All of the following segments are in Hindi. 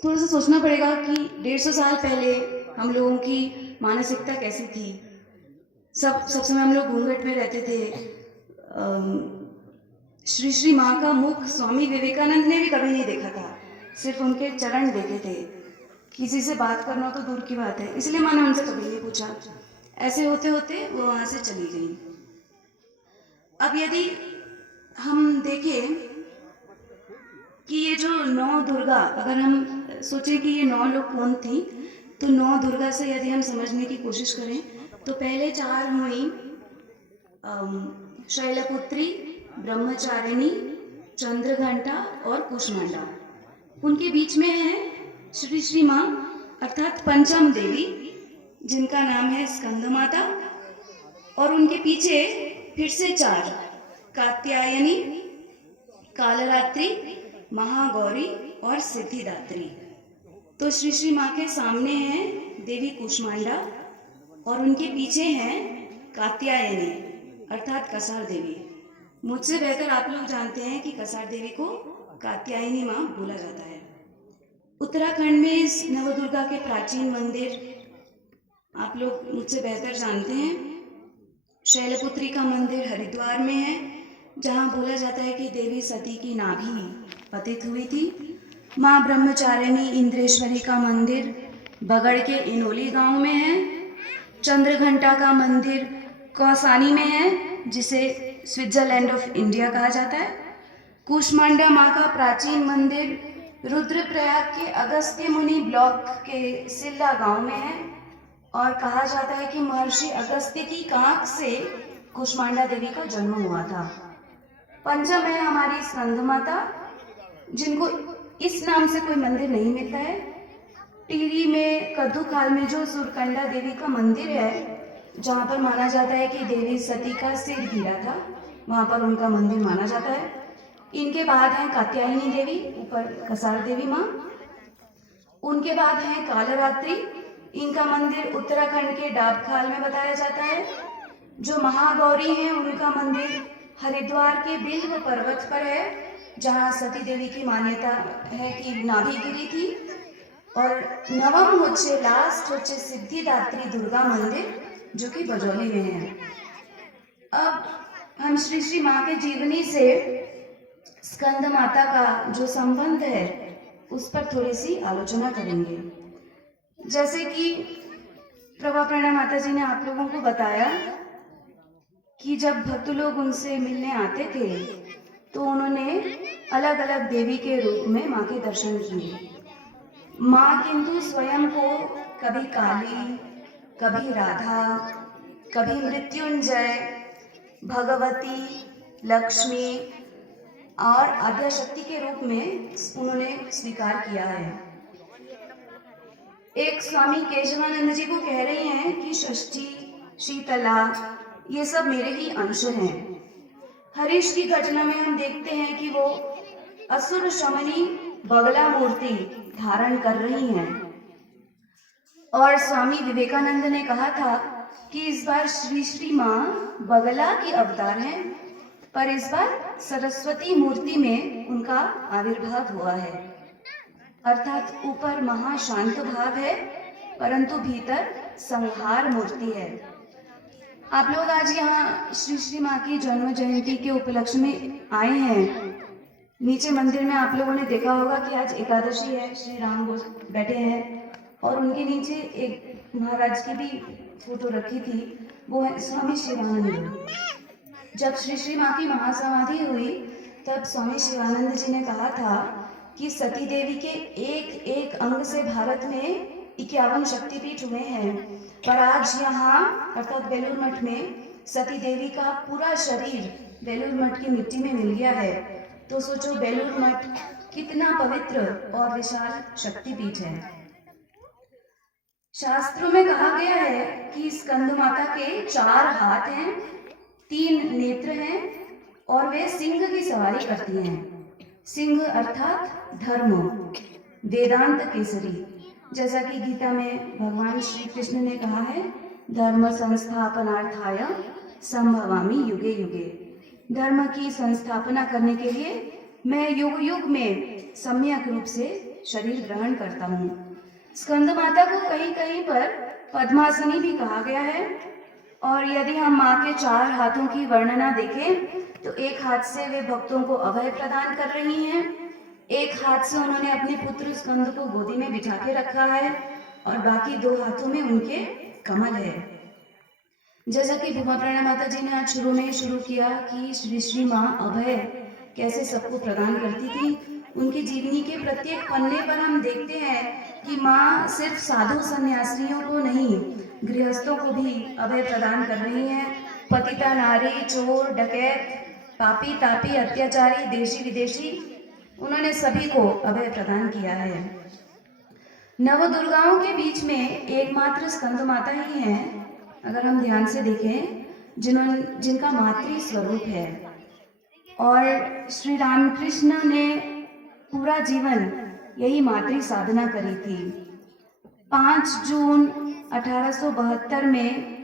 थोड़ा सा सोचना पड़ेगा कि 150 साल पहले हम लोगों की मानसिकता कैसी थी। सब समय हम लोग घूंघट में रहते थे। श्री श्री माँ का मुख स्वामी विवेकानंद ने भी कभी नहीं देखा था, सिर्फ उनके चरण देखे थे। किसी से बात करना तो दूर की बात है, इसलिए मैंने उनसे कभी नहीं पूछा। ऐसे होते होते वो वहाँ से चली गई। अब यदि हम देखें कि ये जो 9 दुर्गा, अगर हम सोचें कि ये 9 लोग कौन थी, तो 9 दुर्गा से यदि हम समझने की कोशिश करें तो पहले 4 हुई शैलपुत्री, ब्रह्मचारिणी, चंद्रघंटा और कुष्मांडा। उनके बीच में है श्री श्री माँ अर्थात पंचम देवी, जिनका नाम है स्कंद माता। और उनके पीछे फिर से 4 कात्यायनी, कालरात्रि, महागौरी और सिद्धिदात्री। तो श्री श्री माँ के सामने है देवी कुष्मांडा और उनके पीछे हैं कात्यायनी अर्थात कसार देवी। मुझसे बेहतर आप लोग जानते हैं कि कसार देवी को कात्यायनी माँ बोला जाता है। उत्तराखंड में इस नवदुर्गा के प्राचीन मंदिर आप लोग मुझसे बेहतर जानते हैं। शैलपुत्री का मंदिर हरिद्वार में है, जहाँ बोला जाता है कि देवी सती की नाभि पतित हुई थी। माँ ब्रह्मचारिणी इंद्रेश्वरी का मंदिर बगड़ के इनोली गांव में है। चंद्रघंटा का मंदिर कौसानी में है, जिसे स्विट्जरलैंड ऑफ इंडिया कहा जाता है। कुष्मांडा माँ का प्राचीन मंदिर रुद्रप्रयाग के अगस्त्य मुनि ब्लॉक के सिल्ला गांव में है और कहा जाता है कि महर्षि अगस्त्य की कांख से कुष्मांडा देवी का जन्म हुआ था। पंचम है हमारी स्कंद माता, जिनको इस नाम से कोई मंदिर नहीं मिलता है। टिहरी में कद्दू खाल में जो सुरकंडा देवी का मंदिर है, जहाँ पर माना जाता है कि देवी सती का सिर गिरा था, वहाँ पर उनका मंदिर माना जाता है। इनके बाद है कात्यायनी देवी, ऊपर कसार देवी माँ। उनके बाद है कालरात्रि, इनका मंदिर उत्तराखंड के डाबखाल में बताया जाता है। जो महागौरी हैं उनका मंदिर हरिद्वार के बिल्व पर्वत पर है, जहाँ सती देवी की मान्यता है कि नाभि गिरी थी। और नवम होच्छे लास्ट होच्छे सिद्धिदात्री दुर्गा मंदिर, जो कि बजौली में है। अब हम श्री श्री माँ के जीवनी से स्कंद माता का जो संबंध है उस पर थोड़ी सी आलोचना करेंगे। जैसे कि प्रभा प्रणा माता जी ने आप लोगों को बताया कि जब भक्त लोग उनसे मिलने आते थे तो उन्होंने अलग अलग देवी के रूप में माँ के दर्शन किए। माँ किंतु स्वयं को कभी काली, कभी राधा, कभी मृत्युंजय, भगवती, लक्ष्मी और आद्या शक्ति के रूप में उन्होंने स्वीकार किया है। एक स्वामी केशवानंद जी को कह रही हैं कि षष्ठी, शीतला ये सब मेरे ही अंश हैं। हरीश की घटना में हम देखते हैं कि वो असुर शमनी बगला मूर्ति धारण कर रही हैं। और स्वामी विवेकानंद ने कहा था कि इस बार श्री श्री माँ बगला की अवतार हैं, पर इस बार सरस्वती मूर्ति में उनका आविर्भाव हुआ है। अर्थात ऊपर महाशांत भाव है, परंतु भीतर संहार मूर्ति है। आप लोग आज यहाँ श्री श्री माँ की जन्म जयंती के उपलक्ष्य में आए हैं। नीचे मंदिर में आप लोगों ने देखा होगा कि आज एकादशी है, श्री राम बैठे हैं और उनके नीचे एक महाराज की भी फोटो रखी थी, वो है स्वामी शिवानंद। जब श्री श्री माँ की महासमाधि हुई तब स्वामी शिवानंद जी ने कहा था कि सती देवी के एक एक अंग से भारत में 51 शक्तिपीठ हुए हैं, पर आज यहाँ अर्थात बेलूर मठ में सती देवी का पूरा शरीर बेलूर मठ की मिट्टी में मिल गया है। तो सोचो बेलूर मठ कितना पवित्र और विशाल शक्तिपीठ है। शास्त्रों में कहा गया है कि स्कंद माता के 4 हाथ हैं, 3 नेत्र हैं और वे सिंह की सवारी करती हैं। सिंह अर्थात धर्म, वेदांत केसरी। जैसा कि गीता में भगवान श्री कृष्ण ने कहा है, धर्म संस्थापनार्थाय संभवामि युगे युगे। धर्म की संस्थापना करने के लिए मैं युग युग में सम्यक रूप से शरीर ग्रहण करता हूँ। स्कंद माता को कहीं कहीं पर पद्मासनी भी कहा गया है। और यदि हम माँ के 4 हाथों की वर्णना देखें तो एक हाथ से वे भक्तों को अभय प्रदान कर रही हैं, एक हाथ से उन्होंने अपने पुत्र स्कंद को गोदी में बिठा के रखा है और बाकी 2 हाथों में उनके कमल है। जैसा कि भूमा प्रणा माता जी ने आज शुरू में ही शुरू किया कि श्री श्री माँ अभय कैसे सबको प्रदान करती थी। उनकी जीवनी के प्रत्येक पन्ने पर हम देखते हैं कि माँ सिर्फ साधु सन्यासियों को नहीं, गृहस्थों को भी अभय प्रदान कर रही हैं। पतिता नारी, चोर, डकैत, पापी तापी, अत्याचारी, देशी विदेशी, उन्होंने सभी को अभय प्रदान किया है। नव दुर्गाओं के बीच में एकमात्र स्कंद माता ही हैं, अगर हम ध्यान से देखें, जिनका मातृ स्वरूप है। और श्री रामकृष्ण ने पूरा जीवन यही मातृ साधना करी थी। 5 जून 1872 में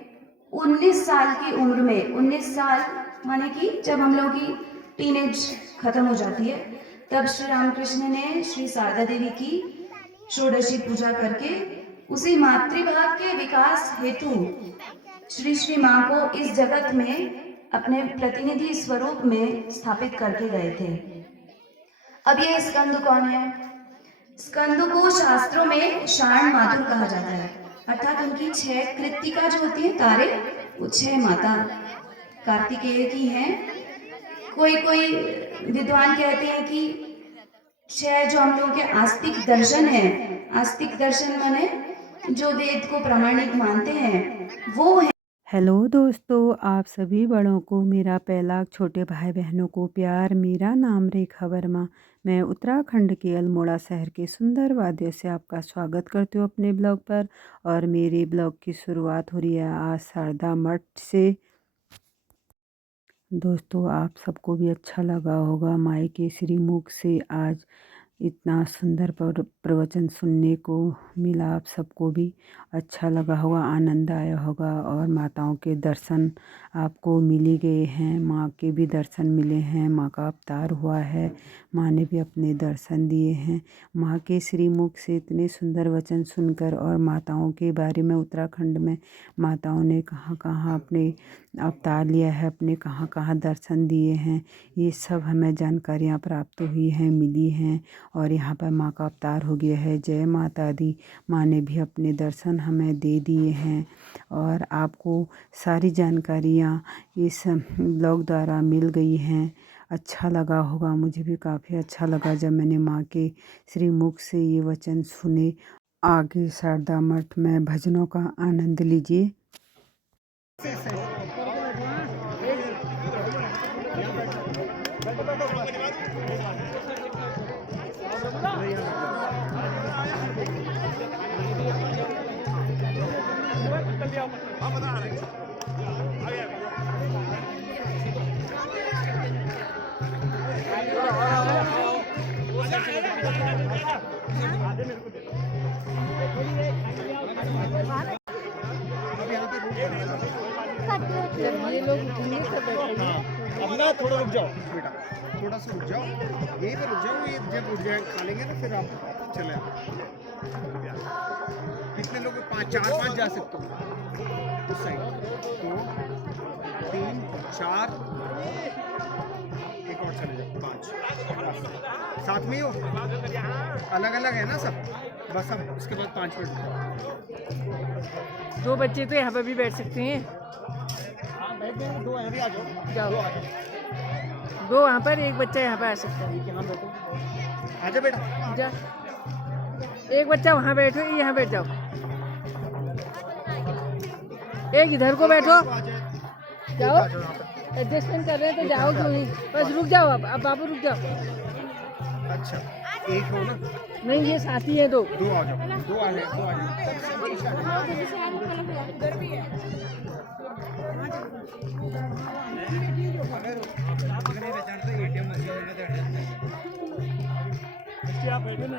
19 साल की उम्र में, 19 साल माने कि जब हम लोग की टीनेज खत्म हो जाती है, तब श्री रामकृष्ण ने श्री शारदा देवी की षोडशी पूजा करके उसी मातृभाव के विकास हेतु श्री श्री माँ को इस जगत में अपने प्रतिनिधि स्वरूप में स्थापित करके गए थे। अब ये स्कंद कौन है? स्कंद को शास्त्रों में शाण मातृ कहा जाता है, अर्थात उनकी 6 कृत्तिका जो होती है तारे, वो 6 माता कार्तिकेय की हैं। कोई विद्वान कहते हैं कि 6 जो हम लोगों के आस्तिक दर्शन है, आस्तिक दर्शन माने जो वेद को प्रामाणिक मानते हैं, वो है। हेलो दोस्तों, आप सभी बड़ों को मेरा पहला, छोटे भाई बहनों को प्यार। मेरा नाम रेखा वर्मा। मैं उत्तराखंड के अल्मोड़ा शहर के सुंदर वादियों से आपका स्वागत करती हूँ अपने ब्लॉग पर। और मेरे ब्लॉग की शुरुआत हो रही है आज शारदा मठ से। दोस्तों, आप सबको भी अच्छा लगा होगा माई के श्रीमुख से आज इतना सुंदर प्रवचन सुनने को मिला। आप सबको भी अच्छा लगा होगा, आनंद आया होगा। और माताओं के दर्शन आपको मिल ही गए हैं, माँ के भी दर्शन मिले हैं, माँ का अवतार हुआ है, माँ ने भी अपने दर्शन दिए हैं। माँ के श्रीमुख से इतने सुंदर वचन सुनकर और माताओं के बारे में, उत्तराखंड में माताओं ने कहाँ कहाँ अपने अवतार लिया है, अपने कहाँ कहाँ दर्शन दिए हैं, ये सब हमें जानकारियाँ प्राप्त हुई हैं, मिली हैं। और यहाँ पर माँ का अवतार हो गया है। जय माता दी। माँ ने भी अपने दर्शन हमें दे दिए हैं। और आपको सारी जानकारियाँ इस ब्लॉग द्वारा मिल गई हैं। अच्छा लगा होगा, मुझे भी काफ़ी अच्छा लगा जब मैंने माँ के श्रीमुख से ये वचन सुने। आगे शारदा मठ में भजनों का आनंद लीजिए। जब ये लोग उठेंगे तब बैठेंगे। अब ना थोड़ा रुक जाओ बेटा, थोड़ा सा रुक जाओ, यहीं पे रुक जाओ। ये जब उठ जाए खा लेंगे ना, फिर आप चले आओ। कितने लोग? 4-5 जा सकते हो उस साइड। 2 3 4, एक और चले जाओ, 5 साथ में ही हो, अलग अलग है ना सब। बस अब उसके बाद 5 मिनट रुक जाओ। 2 बच्चे तो यहाँ पर भी बैठ सकते हैं। बैठ जाओ, 2 यहाँ भी आ जाओ। जाओ। 2 आ जाओ। 2 वहाँ पर, 1 बच्चा यहाँ पर आ सकता है। यहाँ बैठो, आजा बेटा। जा, 1 बच्चा वहाँ बैठो, यहाँ बैठ जाओ। एक इधर को बैठो, जाओ। एडजस्टमेंट कर रहे हैं तो जाओ क्यों नहीं, बस रुक जाओ। अब बाबू रुक जाओ। अच्छा, एक हो ना? नहीं, ये साथी है 2। 2 आ जाओ, 2 आ जाओ, 2 आ जाओ। आप बैठे ना,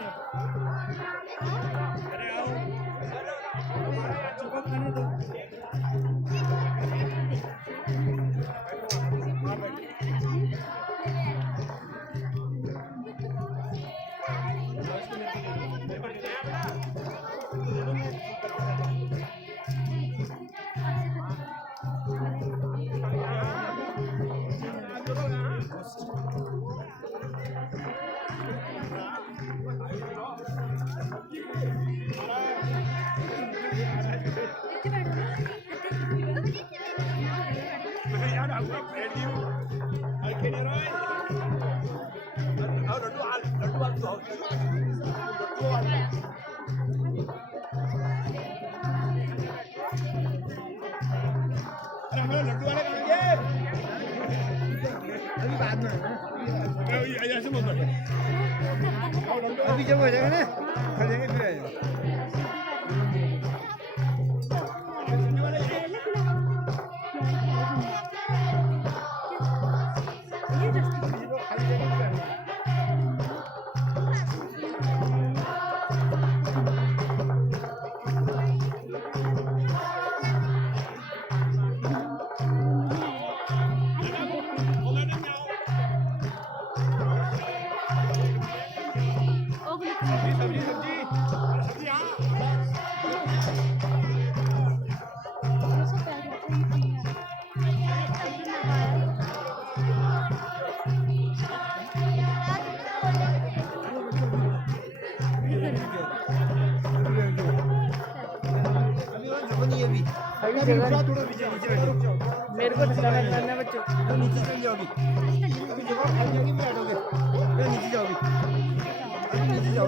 अरे आओ, चुका खाने दो। अभी जब हो जाएगा ना खा जाएंगे फिर आ जाओ। अभी जगह मेरे को ठंडा करना बच्चों। नीचे चल जाओ अभी जगह खाली जाएगी बैठोगे नीचे जाओ अभी नीचे जाओ।